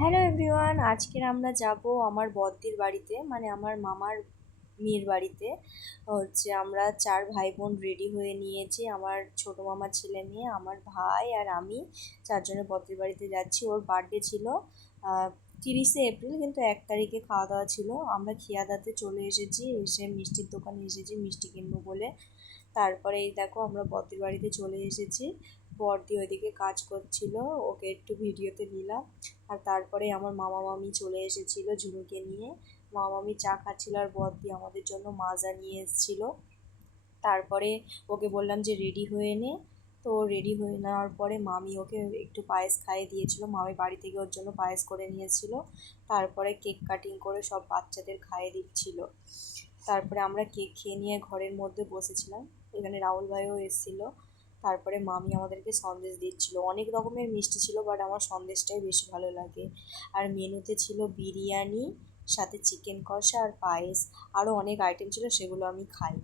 Hello everyone, আজকের আমরা যাব আমার বদ্দির বাড়িতে, মানে আমার মামার মেয়ের বাড়িতে। আমরা 4 ভাই বোন রেডি হয়ে নিয়েছি। আমার ছোট মামার ছেলে মেয়ে, আমার ভাই আর আমি 4 জনের বদ্দির বাড়িতে যাচ্ছি। ওর বার্থডে ছিল 30শে এপ্রিল, কিন্তু 1 তারিখে খাওয়া দাওয়া ছিল। আমরা খিয়াদাতে চলে এসেছি, এসে মিষ্টির দোকানে এসেছি মিষ্টি কিনবো বলে। তারপরে এই দেখো আমরা বদ্দির বাড়িতে চলে এসেছি। বড়দি ওইদিকে কাজ করছিল, ওকে একটু ভিডিওতে নিলাম। আর তারপরে আমার মামা মামি চলে এসেছিল ঝুনুকে নিয়ে। মামা মামি চা খাচ্ছিল আর বড়দি আমাদের জন্য মাজা নিয়ে এসেছিল। তারপরে ওকে বললাম যে রেডি হয়ে নে। তো রেডি হয়ে নেওয়ার পরে মামি ওকে একটু পায়েস খাইয়ে দিয়েছিল, মামি বাড়ি থেকে ওর জন্য পায়েস করে নিয়েছিল। তারপরে কেক কাটিং করে সব বাচ্চাদের খাইয়ে দিচ্ছিল। তারপরে আমরা কেক খেয়ে নিয়ে ঘরের মধ্যে বসেছিলাম। এখানে রাহুল ভাইও এসেছিলো। তারপরে মামি আমাদেরকে সন্দেশ দিচ্ছিল। অনেক রকমের মিষ্টি ছিল, বাট আমার সন্দেশটাই বেশি ভালো লাগে। আর মেনুতে ছিল বিরিয়ানি, সাথে চিকেন কষা আর পায়েস। আরও অনেক আইটেম ছিল, সেগুলো আমি খাই।